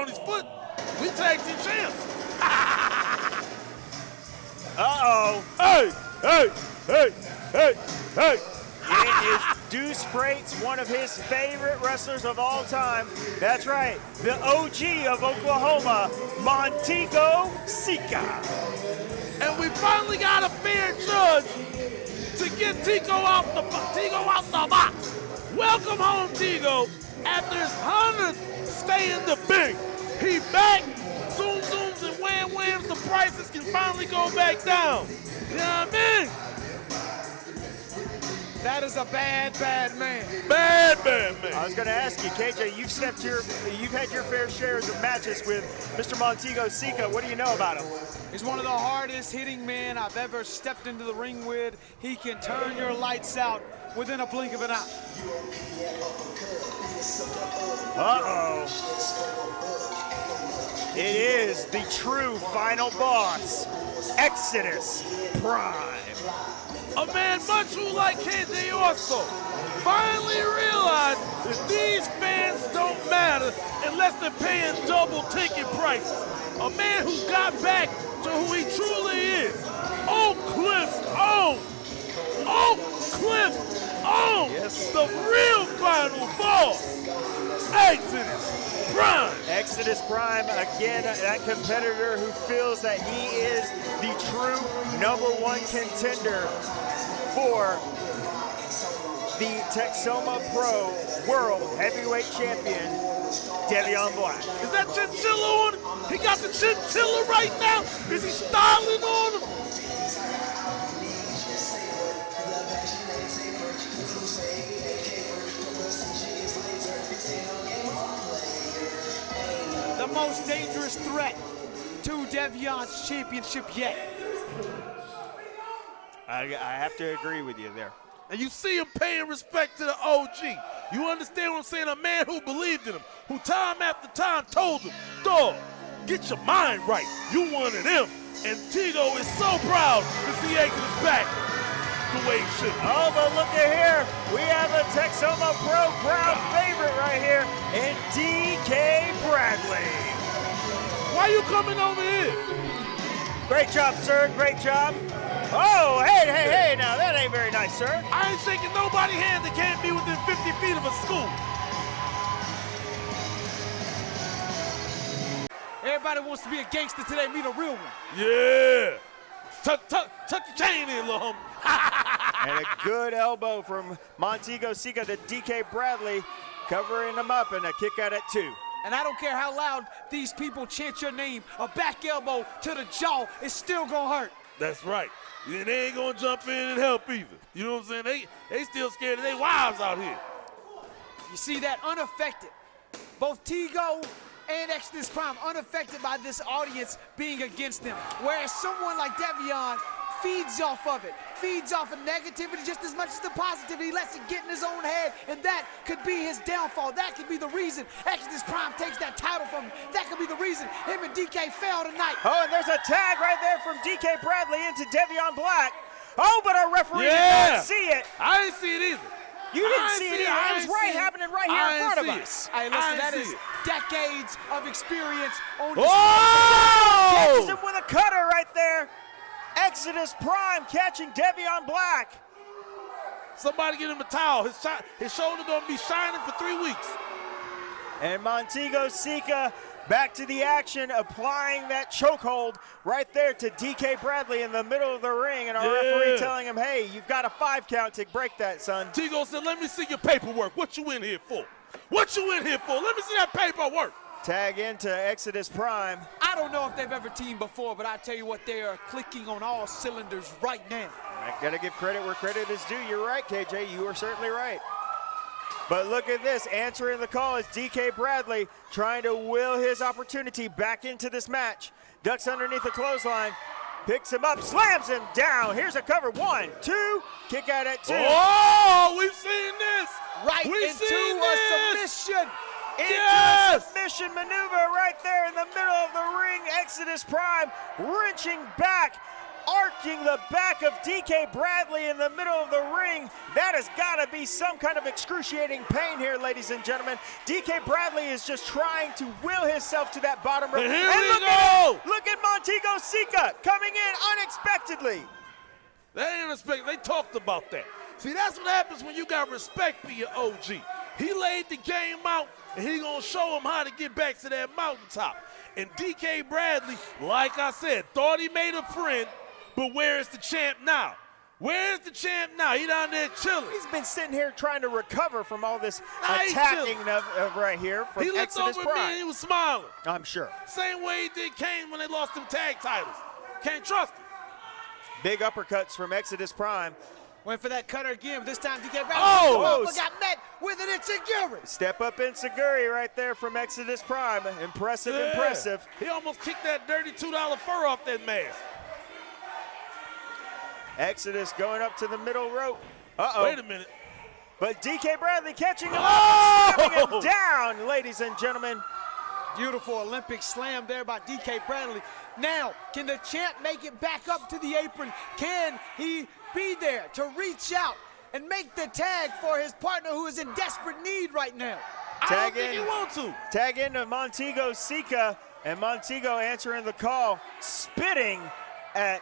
on his foot. We tag team champs. Uh-oh. Hey. It is Deuce Freight's, one of his favorite wrestlers of all time. That's right, the OG of Oklahoma, Montego, Seeka. And we finally got a fair judge to get Tico out the box. Welcome home, Tico. After his 100th stay in the big, he back. Zoom zooms and wham whams. The prices can finally go back down. You know what I mean? That is a bad man. Bad man. I was going to ask you, KJ, you've had your fair shares of matches with Mr. Montego Seeka. What do you know about him? He's one of the hardest hitting men I've ever stepped into the ring with. He can turn your lights out within a blink of an eye. Uh-oh. It is the true final boss, Exodus Prime. A man much who, like KJ also, finally realized that these fans don't matter unless they're paying double ticket prices. A man who got back to who he truly is. Oak Cliff's own. Yes. The real final boss. Exodus Prime. Exodus Prime, again, that competitor who feels that he is the true #1 contender for the Texoma Pro World Heavyweight Champion, Devion Black. Is that chinchilla on him? He got the chinchilla right now? Is he styling on him? The most dangerous threat to Devion's championship yet. I have to agree with you there. And you see him paying respect to the OG. You understand what I'm saying? A man who believed in him, who time after time told him, dog, get your mind right. You one of them. And Tigo is so proud to see Exodus back the way he should. Oh, but look at here. We have a Texoma Pro crowd favorite right here in DK Bradley. Why you coming over here? Great job, sir. Great job. Oh, hey, now that ain't very nice, sir. I ain't shaking nobody's hand that can't be within 50 feet of a school. Everybody wants to be a gangster today, meet a real one. Yeah. Tuck your chain in, little homie. And a good elbow from Montego Seeka to DK Bradley, covering him up, and a kick out at 2. And I don't care how loud these people chant your name, a back elbow to the jaw is still gonna hurt. That's right. And they ain't gonna jump in and help either. You know what I'm saying? They still scared of their wives out here. You see that unaffected. Both Tigo and Exodus Prime unaffected by this audience being against them. Whereas someone like Devion feeds off of it, feeds off of negativity just as much as the positivity. He lets it get in his own head, and that could be his downfall. That could be the reason Exodus Prime takes that title from him. That could be the reason him and DK fell tonight. Oh, and there's a tag right there from DK Bradley into Devion Black. Oh, but our referee did not see it. I didn't see it either. You didn't see it either. It was happening right here in front of us. Hey, listen, that is decades of experience on this. Oh! Catches him with a cutter right there. Exodus Prime catching Devion Black. Somebody get him a towel. His shoulder gonna be shining for 3 weeks. And Montego Seeka back to the action, applying that chokehold right there to DK Bradley in the middle of the ring, and our referee telling him, hey, you've got a 5 count to break that, son. Tigo said, let me see your paperwork. What you in here for? What you in here for? Let me see that paperwork. Tag into Exodus Prime. I don't know if they've ever teamed before, but I tell you what, they are clicking on all cylinders right now. I gotta give credit where credit is due. You're right, KJ. You are certainly right. But look at this. Answering the call is DK Bradley, trying to will his opportunity back into this match. Ducks underneath the clothesline. Picks him up, slams him down. Here's a cover. 1, 2. Kick out at 2. Oh, we've seen this. Right into a submission. Into a submission maneuver right there in the middle of the ring. Exodus Prime wrenching back arcing the back of DK Bradley in the middle of the ring. That has got to be some kind of excruciating pain here, ladies and gentlemen. DK Bradley is just trying to will himself to that bottom rope. And here we go! Look at Montego Seeka coming in unexpectedly. They ain't respect. They talked about that. See, that's what happens when you got respect for your OG. He laid the game out, and he gonna show him how to get back to that mountaintop. And DK Bradley, like I said, thought he made a friend, but where is the champ now? Where's the champ now? He down there chilling. He's been sitting here trying to recover from all this He's attacking of right here from He looked Exodus over at me Prime. and he was smiling. I'm sure. Same way he did Kane when they lost them tag titles. Can't trust him. Big uppercuts from Exodus Prime. Went for that cutter again, but this time DK Bradley got met with an Itsuguri. Step up Itsuguri right there from Exodus Prime. Impressive, Yeah. impressive. He almost kicked that dirty $2 fur off that mask. Exodus going up to the middle rope. Uh-oh. Wait a minute. But DK Bradley catching him up, Oh! slamming him down, ladies and gentlemen. Beautiful Olympic slam there by DK Bradley. Now, can the champ make it back up to the apron? Can he be there to reach out and make the tag for his partner who is in desperate need right now? I don't think he want to. Tag into Montego Seeka, and Montego answering the call, spitting at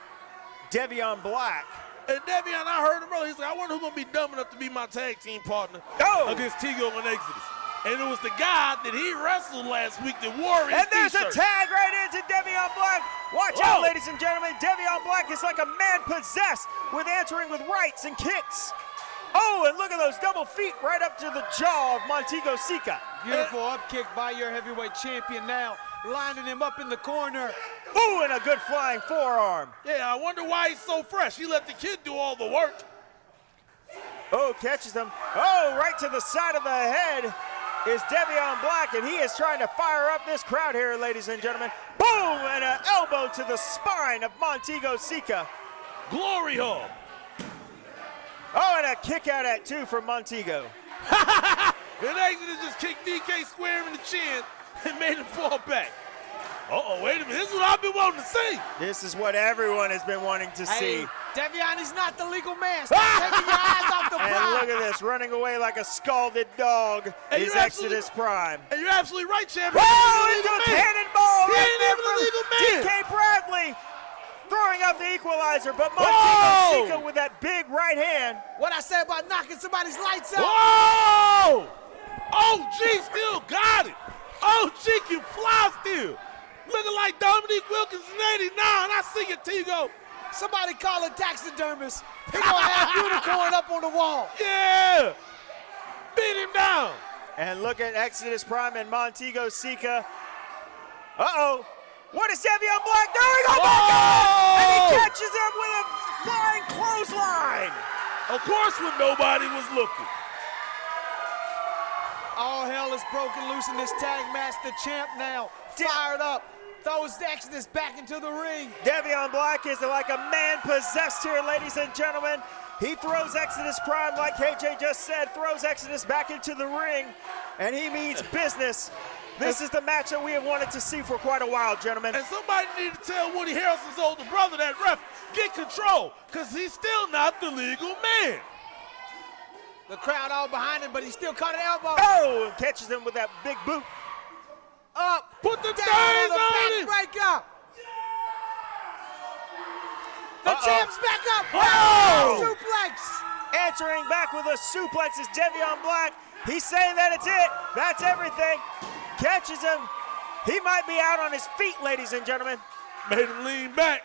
Devion Black. And Devion, I heard him earlier. He's like, I wonder who's going to be dumb enough to be my tag team partner against Tego and Exodus. And it was the guy that he wrestled last week that wore his And there's t-shirt. a tag right into Devion Black. Watch out, ladies and gentlemen. Devion Black is like a man possessed with answering with rights and kicks. Oh, and look at those double feet right up to the jaw of Montego Seeka. Beautiful up kick by your heavyweight champion now, lining him up in the corner. Ooh, and a good flying forearm. Yeah, I wonder why he's so fresh. He let the kid do all the work. Oh, catches him. Oh, right to the side of the head is Devion Black, and he is trying to fire up this crowd here, ladies and gentlemen. Boom, and an elbow to the spine of Montego Seeka. Glory hole. Oh, and a kick out at two from Montego. And Exodus just kicked DK square in the chin and made him fall back. Uh-oh, wait a minute. This is what I've been wanting to see. This is what everyone has been wanting to see. Devion is not the legal man. Stop taking your eyes off the And prize. look at this, running away like a scalded dog is Exodus Prime. And you're absolutely right, champ. Oh, into a cannonball He right ain't there even a legal from man. DK Bradley. Throwing out the equalizer, but Montego Seeka with that big right hand. What I said about knocking somebody's lights out. Whoa! OG still got it. OG can fly still. Looking like Dominique Wilkins in 89. I see you, Tego. Somebody call a taxidermist. He gonna have unicorn up on the wall. Yeah. Beat him down. And look at Exodus Prime and Montego Seeka. Uh-oh. What is Devion Black doing? Oh, my God! And he catches him with a flying clothesline. Of course, when nobody was looking. All hell is broken loose in this tag match. The champ now fired up. Throws Exodus back into the ring. Devion Black is like a man possessed here, ladies and gentlemen. He throws Exodus Prime, like KJ just said, throws Exodus back into the ring, and he means business. This is the match that we have wanted to see for quite a while, gentlemen. And somebody need to tell Woody Harrelson's older brother, that ref, get control, because he's still not the legal man. The crowd all behind him, but he still caught an elbow. Oh, and catches him with that big boot. Up. Put the Down things on the on him. backbreaker. The champ's back up. Oh! Suplex. Answering back with a suplex is Devion Black. He's saying that it's it. That's everything. Catches him. He might be out on his feet, ladies and gentlemen. Made him lean back.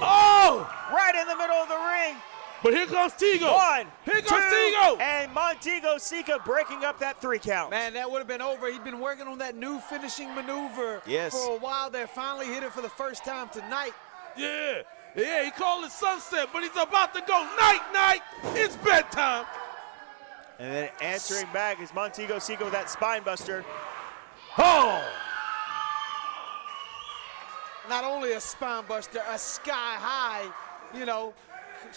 Oh! Right in the middle of the ring. But here comes Tego. One, Here two, comes Tego. and Montego Seeka breaking up that 3 count. Man, that would have been over. He'd been working on that new finishing maneuver Yes. for a while there. Finally hit it for the first time tonight. Yeah. Yeah, he called it sunset, but he's about to go night-night. It's bedtime. And then answering back is Montego Seeka with that spine buster. Oh! Not only a spine buster, a sky high, you know,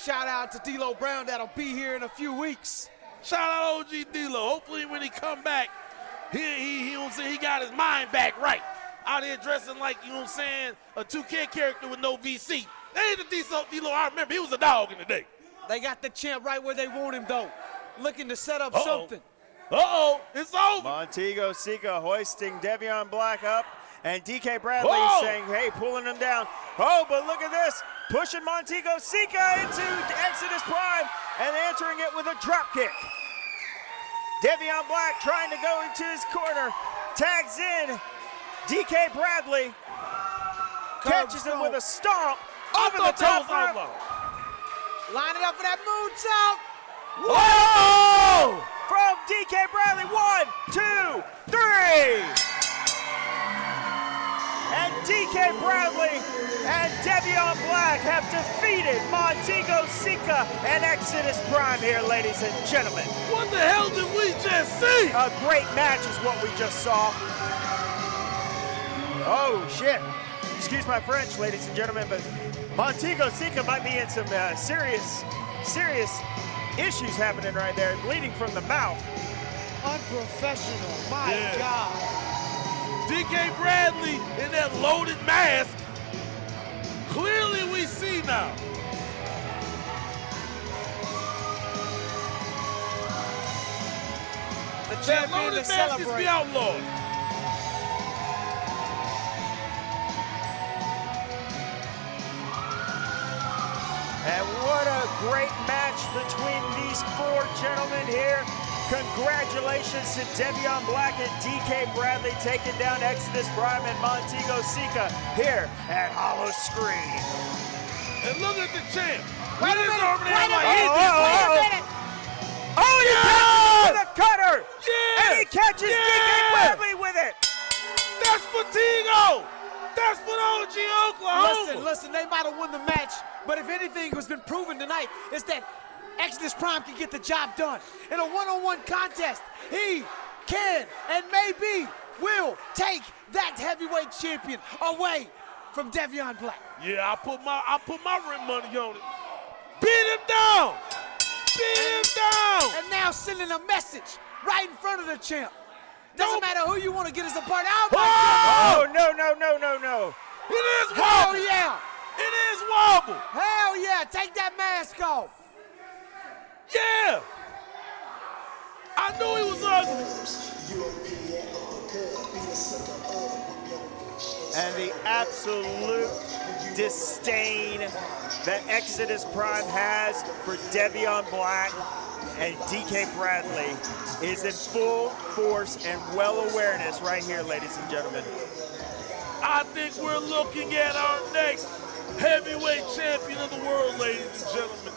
shout out to D'Lo Brown that'll be here in a few weeks. Shout out OG D'Lo. Hopefully when he come back, he got his mind back right. out here dressing like, you know what I'm saying, a 2K character with no VC. They ain't the D-Lo. I remember he was a dog in the day. They got the champ right where they want him, though. Looking to set up something. Uh-oh, it's over. Montego, Seeka hoisting Devion Black up, and DK Bradley saying, hey, pulling him down. Oh, but look at this. Pushing Montego, Seeka into Exodus Prime and answering it with a drop kick. Devion Black trying to go into his corner. Tags in DK Bradley. Catches him with a stomp over the top rope. Line it up for that moonsault. Whoa! From DK Bradley, 1, 2, 3. And DK Bradley and Devion Black have defeated Montego, Seeka, and Exodus Prime here, ladies and gentlemen. What the hell did we just see? A great match is what we just saw. Oh, shit. Excuse my French, ladies and gentlemen, but Montego, Seeka might be in some serious issues happening right there, bleeding from the mouth. Unprofessional, my God. DK Bradley in that loaded mask. Clearly we see now. The That champion loaded to mask is celebrate. the outlaw. And what a great match between these four gentlemen here. Congratulations to Devion Black and DK Bradley taking down Exodus Prime and Montego, Seeka here at Hollow Screen. And look at the champ. Wait a minute, wait a minute. Oh, he catches with a cutter! Yes! And he catches DK Bradley with it! That's Montego! That's for OG Oklahoma! Listen, they might have won the match, but if anything has been proven tonight, is that Exodus Prime can get the job done. In a one-on-one contest, he can and maybe will take that heavyweight champion away from Devion Black. Yeah, I put my ring money on it. Beat him down! Beat him down! And now sending a message right in front of the champ. Doesn't matter who you want to get us apart. Oh, no. It is Hell wobble! yeah! It is wobble! Hell yeah! Take that mask off. Yeah! I knew he was ugly. And the absolute disdain that Exodus Prime has for Devion Black and DK Bradley is in full force and well awareness right here, ladies and gentlemen. I think we're looking at our next heavyweight champion of the world, ladies and gentlemen.